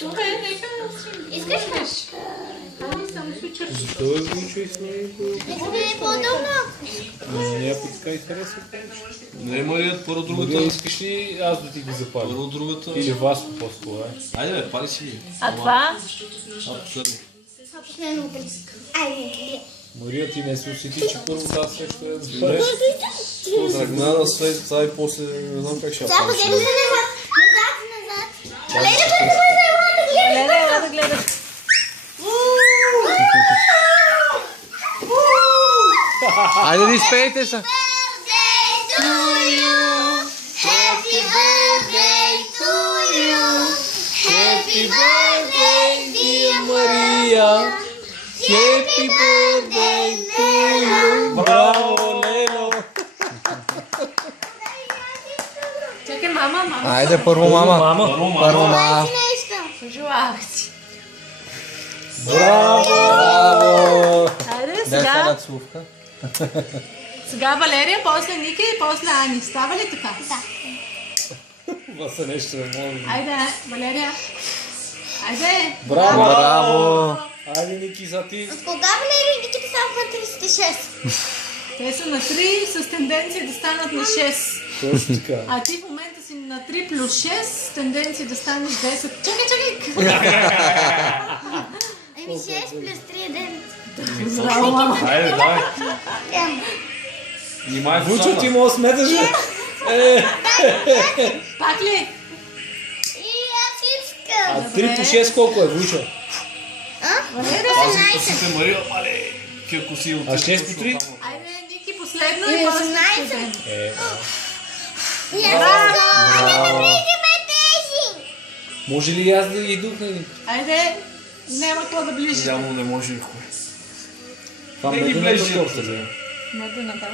Добре, нека си. Искаш ли? Ами съм свичър. Защо е Вичо и сме Нека да е по-удобно. Не, така интересно повече. Не, Мария, първо Мария, другата. искаш ли аз да ти ги запаля? Първо другата. Или Васко по-скоро, Айде бе, пали си ги. А това? А, последно. Последно близко. Айде, Мария, ти не се усети, че първо тази също е добре. Тръгна да след това и после не знам как ще я сега правиш. погледни се назад. Назад. Леля, бързо, Гледай, да гледаш. Айде да изпейте се! Happy birthday to you. Happy birthday, dear Мария! Happy birthday to you! Браво, Лело! Чакай, мама. Айде първо мама. Първо мама. нещо. Пожелах ти. Браво! Айде, Дай сега. сега цувка. Сега Валерия, после Ники и после Ани. Става ли така? Да. Васа нещо не може. Айде, Валерия. Айде. Браво! Браво! Айде, Ники, за ти. От кога Валерия ги чака само на 36? Те са на 3 с тенденция да станат на 6. Точно така. А ти в момента си на 3 плюс 6 с тенденция да станеш 10. Чакай! Еми 6 плюс 3 е 9. Здраво, мама. Айде, давай. Внимай в Вучо, ти сана. мога да сметаш, бе? Пак ли? И аз искам. А 3 по 6 колко е, Вучо? Валерия. Пази косите, Мария. Але, кия коси от... А 6 по 3? Айде, Ники, последно и после 18. студен. И аз искам. Айде наближиме тези. Може ли аз да ги духна? Айде, няма какво да ближи. Явно не може никой. Това Не ги медената влежи. торта, бе. Медената.